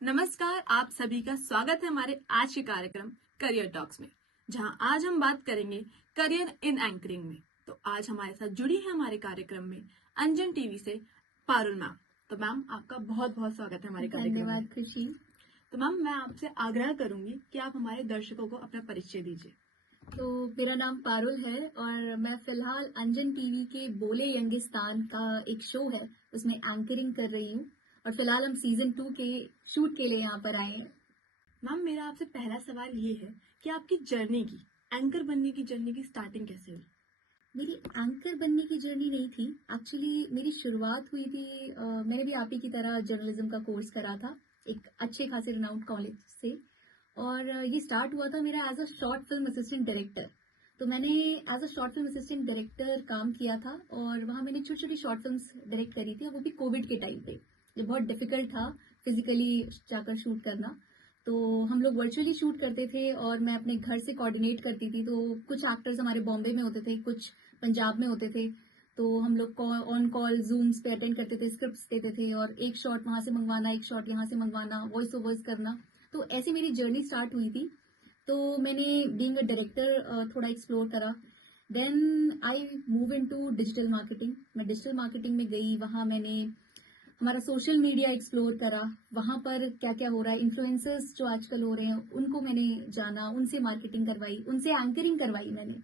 नमस्कार, आप सभी का स्वागत है हमारे आज के कार्यक्रम करियर टॉक्स में, जहां आज हम बात करेंगे करियर इन एंकरिंग में। तो आज हमारे साथ जुड़ी है हमारे कार्यक्रम में अंजन टीवी से पारुल मैम। तो मैम, आपका बहुत बहुत स्वागत है हमारे कार्यक्रम में। धन्यवाद खुशी। तो मैम, मैं आपसे आग्रह करूंगी कि आप हमारे दर्शकों को अपना परिचय दीजिए। तो मेरा नाम पारुल है और मैं फिलहाल अंजन टीवी के बोले यंगिस्तान का एक शो है उसमें एंकरिंग कर रही हूँ और फिलहाल हम सीजन 2 के शूट के लिए यहाँ पर आए हैं। मैम, मेरा आपसे पहला सवाल ये है कि आपकी जर्नी की एंकर बनने की जर्नी की स्टार्टिंग कैसे हुई? मेरी एंकर बनने की जर्नी नहीं थी, एक्चुअली मेरी शुरुआत हुई थी मैंने भी आप ही की तरह जर्नलिज्म का कोर्स करा था एक अच्छे खासे रिनाउंड कॉलेज से। और ये स्टार्ट हुआ था मेरा as a short film assistant director. तो मैंने as a short film assistant director काम किया था और वहाँ मैंने छोटी छोटी शॉर्ट फिल्म्स डायरेक्ट करी थी, और वो भी कोविड के टाइम पे जो बहुत डिफिकल्ट था फिजिकली जाकर शूट करना। तो हम लोग वर्चुअली शूट करते थे और मैं अपने घर से कोऑर्डिनेट करती थी। तो कुछ एक्टर्स हमारे बॉम्बे में होते थे, कुछ पंजाब में होते थे। तो हम लोग ऑन कॉल जूम्स पे अटेंड करते थे, स्क्रिप्ट्स देते थे और एक शॉट वहां से मंगवाना, एक शॉट यहाँ से मंगवाना, वॉइस ओवर्स करना। तो ऐसे मेरी जर्नी स्टार्ट हुई थी। तो मैंने बीइंग अ डायरेक्टर थोड़ा एक्सप्लोर करा। Then I move into digital marketing. मैं डिजिटल मार्केटिंग में गई, वहां मैंने हमारा सोशल मीडिया एक्सप्लोर करा। वहां पर क्या क्या हो रहा है, इन्फ्लुएंसर्स जो आजकल हो रहे हैं उनको मैंने जाना, उनसे मार्केटिंग करवाई, उनसे एंकरिंग करवाई मैंने।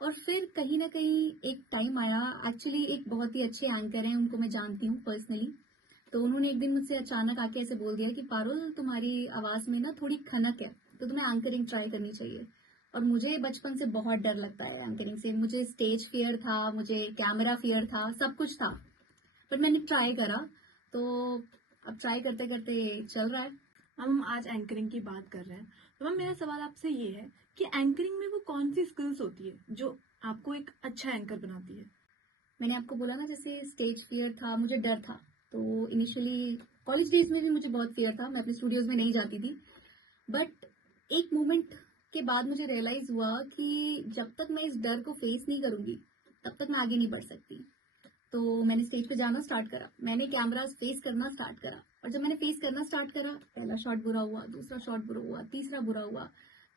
और फिर कहीं ना कहीं एक टाइम आया, एक्चुअली एक बहुत ही अच्छे एंकर हैं, उनको मैं जानती हूँ पर्सनली। तो उन्होंने एक दिन मुझसे अचानक आके ऐसे बोल दिया कि पारुल, तुम्हारी आवाज में ना थोड़ी खनक है, तो तुम्हें एंकरिंग ट्राई करनी चाहिए। और मुझे बचपन से बहुत डर लगता है एंकरिंग से, मुझे स्टेज फियर था, मुझे कैमरा फियर था, सब कुछ था। पर मैंने ट्राई करा। तो अब ट्राई करते करते चल रहा है। हम आज एंकरिंग की बात कर रहे हैं, तो मैम मेरा सवाल आपसे ये है कि एंकरिंग में वो कौन सी स्किल्स होती है जो आपको एक अच्छा एंकर बनाती है? मैंने आपको बोला ना, जैसे स्टेज फियर था, मुझे डर था। तो इनिशियली कॉलेज डेज में भी मुझे बहुत फियर था, मैं अपने स्टूडियोज में नहीं जाती थी। बट एक मोमेंट के बाद मुझे रियलाइज हुआ कि जब तक मैं इस डर को फेस नहीं करूंगी तब तक मैं आगे नहीं बढ़ सकती। तो मैंने स्टेज पे जाना स्टार्ट करा, मैंने कैमरा फेस करना स्टार्ट करा। और जब मैंने फेस करना स्टार्ट करा, पहला शॉट बुरा हुआ, दूसरा शॉट बुरा हुआ, तीसरा बुरा हुआ,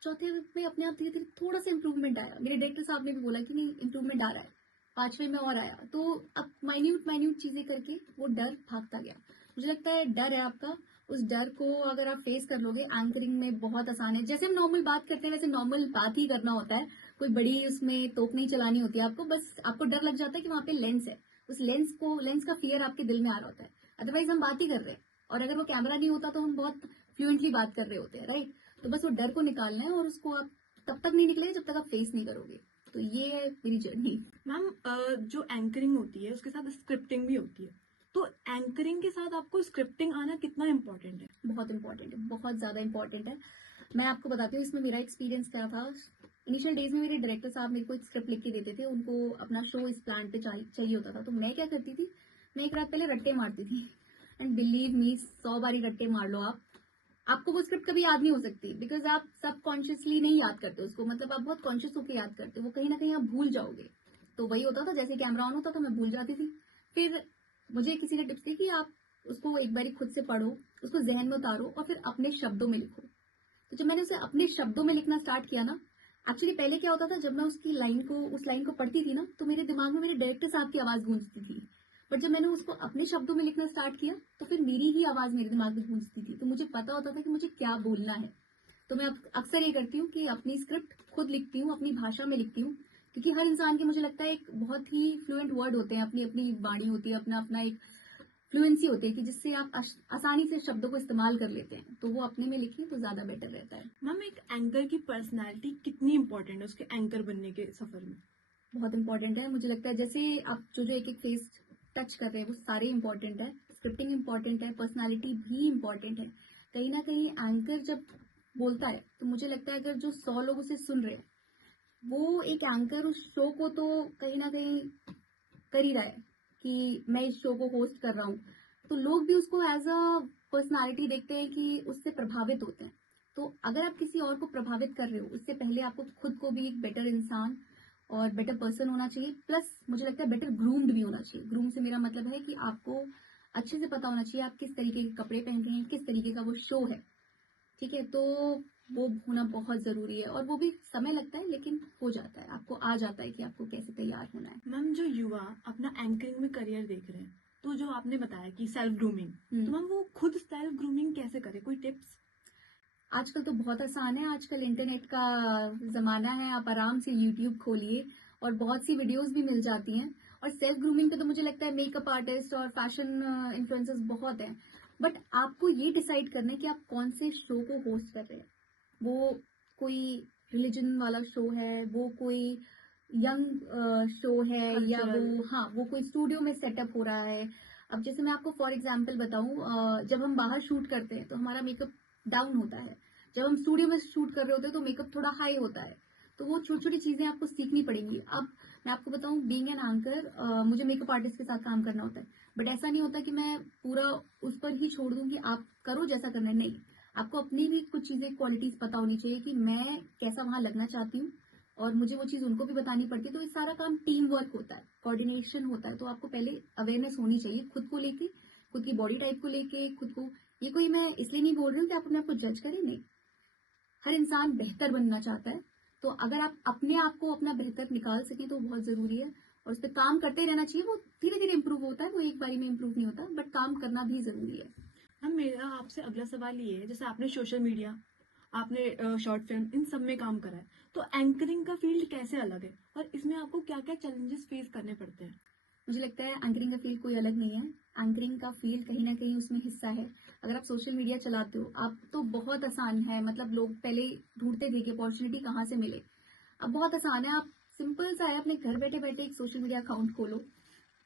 चौथे में अपने आप धीरे धीरे थोड़ा सा इंप्रूवमेंट आया। मेरे डायरेक्टर साहब ने भी बोला कि नहीं, इंप्रूवमेंट आ रहा है। पांचवे में और आया। तो अब माइन्यूट माइन्यूट चीजें करके वो डर भागता गया। मुझे लगता है डर है आपका, उस डर को अगर आप फेस कर लोगे, एंकरिंग में बहुत आसान है। जैसे हम नॉर्मल बात करते हैं वैसे नॉर्मल बात ही करना होता है, कोई बड़ी उसमें तोप नहीं चलानी होती है आपको। बस आपको डर लग जाता है कि वहां पे लेंस है, उस लेंस का फियर आपके दिल में आ रहा होता है। अदरवाइज हम बात ही कर रहे हैं, और अगर वो कैमरा नहीं होता तो हम बहुत फ्लुएंटली बात कर रहे होते हैं, राइट। तो बस वो डर को निकालना है और उसको आप तब तक नहीं निकले जब तक आप फेस नहीं करोगे। तो ये है मेरी जर्नी। मैम, जो एंकरिंग होती है उसके साथ स्क्रिप्टिंग भी होती है, तो एंकरिंग के साथ आपको स्क्रिप्टिंग आना कितना इम्पोर्टेंट है? बहुत इंपॉर्टेंट है, बहुत ज्यादा इंपॉर्टेंट है। मैं आपको बताती हूँ इसमें मेरा एक्सपीरियंस क्या था। इनिशियल डेज में मेरे डायरेक्टर साहब मेरे को एक स्क्रिप्ट लिख के देते थे, उनको अपना शो इस प्लान पे चाहिए होता था। तो मैं क्या करती थी, मैं एक रात पहले रट्टे मारती थी। एंड बिलीव मी, 100 बारी रट्टे मार लो आप, आपको वो स्क्रिप्ट कभी याद नहीं हो सकती, बिकॉज आप सब कॉन्शियसली नहीं याद करते उसको, मतलब आप बहुत कॉन्शियस होकर याद करते हो, वो कहीं ना कहीं आप भूल जाओगे। तो वही होता था, जैसे कैमरा ऑन होता था मैं भूल जाती थी। फिर मुझे किसी ने टिप्स दी कि आप उसको एक बारी खुद से पढ़ो, उसको जहन में उतारो और फिर अपने शब्दों में लिखो। तो जब मैंने उसे अपने शब्दों में लिखना स्टार्ट किया ना, एक्चुअली पहले क्या होता था, जब मैं उस लाइन को पढ़ती थी ना, तो मेरे दिमाग में मेरे डायरेक्टर साहब की आवाज गूंजती थी। बट जब मैंने उसको अपने शब्दों में लिखना स्टार्ट किया तो फिर मेरी ही आवाज मेरे दिमाग में गूंजती थी। तो मुझे पता होता था कि मुझे क्या बोलना है। तो मैं अक्सर ये करती हूँ कि अपनी स्क्रिप्ट खुद लिखती हूँ, अपनी भाषा में लिखती हूँ। क्योंकि हर इंसान के, मुझे लगता है, एक बहुत ही फ्लुएंट वर्ड होते हैं, अपनी अपनी वाणी होती है, अपना अपना एक फ्लुएंसी होती है कि जिससे आप आसानी से शब्दों को इस्तेमाल कर लेते हैं। तो वो अपने में लिखें तो ज्यादा बेटर रहता है। मैम, एक एंकर की पर्सनैलिटी कितनी इम्पोर्टेंट है उसके एंकर बनने के सफर में? बहुत इंपॉर्टेंट है, मुझे लगता है। जैसे आप जो जो एक एक फेस टच कर रहे हैं वो सारे इंपॉर्टेंट है। स्क्रिप्टिंग इंपॉर्टेंट है, पर्सनालिटी भी इंपॉर्टेंट है। कहीं ना कहीं एंकर जब बोलता है तो मुझे लगता है अगर जो 100 लोग उसे सुन रहे हैं, वो एक एंकर उस शो को तो कहीं ना कहीं कर ही रहा है कि मैं इस शो को होस्ट कर रहा हूँ। तो लोग भी उसको एज अ पर्सनालिटी देखते हैं कि उससे प्रभावित होते हैं। तो अगर आप किसी और को प्रभावित कर रहे हो, उससे पहले आपको खुद को भी एक बेटर इंसान और बेटर पर्सन होना चाहिए। प्लस मुझे लगता है बेटर ग्रूम्ड भी होना चाहिए। ग्रूम से मेरा मतलब है कि आपको अच्छे से पता होना चाहिए आप किस तरीके के कपड़े पहन रहे हैं, किस तरीके का वो शो है। ठीक है, तो वो होना बहुत ज़रूरी है और वो भी समय लगता है लेकिन हो जाता है, आपको आ जाता है कि आपको कैसे तैयार होना है। मैम जो युवा अपना एंकरिंग में करियर देख रहे हैं, तो जो आपने बताया कि सेल्फ ग्रूमिंग, तो मैम वो खुद सेल्फ ग्रूमिंग कैसे करे, कोई टिप्स? आजकल तो बहुत आसान है, आजकल इंटरनेट का ज़माना है, आप आराम से यूट्यूब खोलिए और बहुत सी वीडियोस भी मिल जाती हैं। और सेल्फ ग्रूमिंग पे तो मुझे लगता है मेकअप आर्टिस्ट और फैशन इन्फ्लुएंसर्स बहुत हैं। बट आपको ये डिसाइड करना है कि आप कौन से शो को होस्ट कर रहे हैं। वो कोई रिलीजन वाला शो है, वो कोई यंग शो है, या कल्चरल। वो कोई स्टूडियो में सेटअप हो रहा है। अब जैसे मैं आपको फॉर एग्जांपल बताऊं, जब हम बाहर शूट करते हैं तो हमारा मेकअप डाउन होता है। जब हम स्टूडियो में शूट कर रहे होते हैं तो मेकअप थोड़ा हाई होता है। तो वो छोटी छोटी चीजें आपको सीखनी पड़ेंगी। अब मैं आपको बताऊं, बीइंग एन एंकर मुझे मेकअप आर्टिस्ट के साथ काम करना होता है। बट ऐसा नहीं होता कि मैं पूरा उस पर ही छोड़ दूं कि आप करो जैसा करना है। नहीं, आपको अपनी भी कुछ चीजें क्वालिटीज पता होनी चाहिए कि मैं कैसा वहां लगना चाहती हूँ और मुझे वो चीज उनको भी बतानी पड़ती है। तो ये सारा काम टीम वर्क होता है, कोऑर्डिनेशन होता है। तो आपको पहले अवेयरनेस होनी चाहिए खुद को लेके, खुद की बॉडी टाइप को लेके, खुद को। ये कोई मैं इसलिए नहीं बोल रही हूँ कि आप अपने आप को जज करें, नहीं। हर इंसान बेहतर बनना चाहता है। तो अगर आप अपने आप को अपना बेहतर निकाल सकें तो बहुत जरूरी है और उस पर काम करते रहना चाहिए। वो धीरे धीरे इंप्रूव होता है, वो एक बारी में इंप्रूव नहीं होता, बट काम करना भी जरूरी है। मैम मेरा आपसे अगला सवाल ये है, जैसे आपने सोशल मीडिया, आपने शॉर्ट फिल्म, इन सब में काम करा है, तो एंकरिंग का फील्ड कैसे अलग है और इसमें आपको क्या क्या चैलेंजेस फेस करने पड़ते हैं? मुझे लगता है एंकरिंग का फील्ड कोई अलग नहीं है। एंकरिंग का फील्ड कहीं ना कहीं उसमें हिस्सा है। अगर आप सोशल मीडिया चलाते हो, आप तो बहुत आसान है। मतलब लोग पहले ढूंढते थे कि अपॉर्चुनिटी कहाँ से मिले। अब बहुत आसान है, आप सिंपल सा है, अपने घर बैठे बैठे एक सोशल मीडिया अकाउंट खोलो,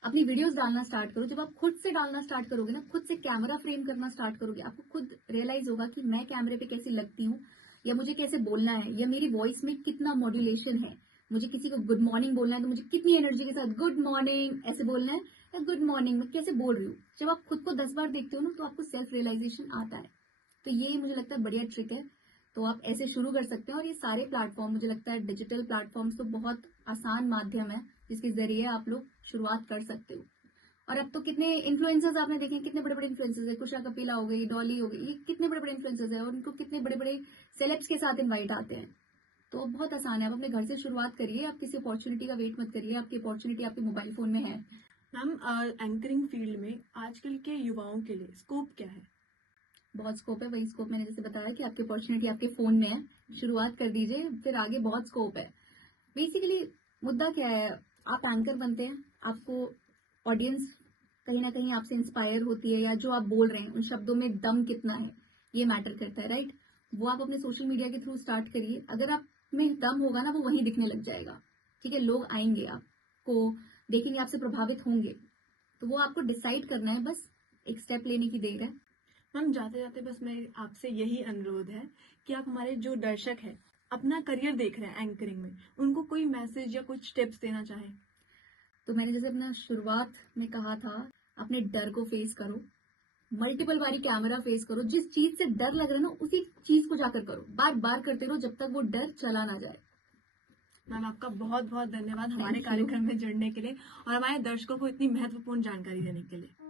अपनी वीडियोस डालना स्टार्ट करो। जब आप खुद से डालना स्टार्ट करोगे ना, खुद से कैमरा फ्रेम करना स्टार्ट करोगे, आपको खुद रियलाइज होगा कि मैं कैमरे पे कैसे लगती हूँ, या मुझे कैसे बोलना है, या मेरी वॉइस में कितना मॉड्यूलेशन है। मुझे किसी को गुड मॉर्निंग बोलना है तो मुझे कितनी एनर्जी के साथ गुड मॉर्निंग ऐसे बोलना है, या गुड मॉर्निंग मैं कैसे बोल रही हूँ। जब आप खुद को 10 बार देखते हो ना, तो आपको सेल्फ रियलाइजेशन आता है। तो ये मुझे लगता है बढ़िया ट्रिक है। तो आप ऐसे शुरू कर सकते हैं। और ये सारे प्लेटफॉर्म, मुझे लगता है डिजिटल प्लेटफॉर्म्स तो बहुत आसान माध्यम है जिसके जरिए आप लोग शुरुआत कर सकते हो। और अब तो कितने इन्फ्लुएंसर्स आपने देखे हैं, कितने बड़े बड़े इन्फ्लुएंसर्स है। कुशा कपिला हो गई, डॉली हो गई, ये कितने बड़े बड़े इन्फ्लुएंसर्स है और उनको कितने बड़े बड़े सेलेब्स के साथ इनवाइट आते हैं। तो बहुत आसान है, आप अपने घर से शुरुआत करिए। आप किसी अपॉर्चुनिटी का वेट मत करिए, आपकी अपॉर्चुनिटी आपके मोबाइल फोन में है। मैम एंकरिंग फील्ड में आजकल के युवाओं के लिए स्कोप क्या है? बहुत स्कोप है। वही स्कोप मैंने जैसे बताया कि आपकी अपॉर्चुनिटी आपके फोन में है। शुरुआत कर दीजिए, फिर आगे बहुत स्कोप है। बेसिकली मुद्दा क्या है, आप एंकर बनते हैं, आपको ऑडियंस कहीं ना कहीं आपसे इंस्पायर होती है, या जो आप बोल रहे हैं उन शब्दों में दम कितना है, ये मैटर करता है, राइट। वो आप अपने सोशल मीडिया के थ्रू स्टार्ट करिए। अगर आप में दम होगा ना, वो वहीं दिखने लग जाएगा। ठीक है, लोग आएंगे, आपको देखेंगे, आपसे प्रभावित होंगे। तो वो आपको डिसाइड करना है, बस एक स्टेप लेने की देर है। मैम जाते जाते बस मैं आपसे यही अनुरोध है कि आप हमारे जो दर्शक हैं, अपना करियर देख रहे हैं एंकरिंग में, उनको कोई मैसेज या कुछ टिप्स देना चाहें। तो मैंने जैसे अपना शुरुआत में कहा था, अपने डर को फेस करो, मल्टीपल बारी कैमरा फेस करो। जिस चीज से डर लग रहा है ना, उसी चीज को जाकर करो, बार बार करते रहो जब तक वो डर चला ना जाए। मैम आपका बहुत बहुत धन्यवाद हमारे थैंक यू। कार्यक्रम में जुड़ने के लिए और हमारे दर्शकों को इतनी महत्वपूर्ण जानकारी देने के लिए।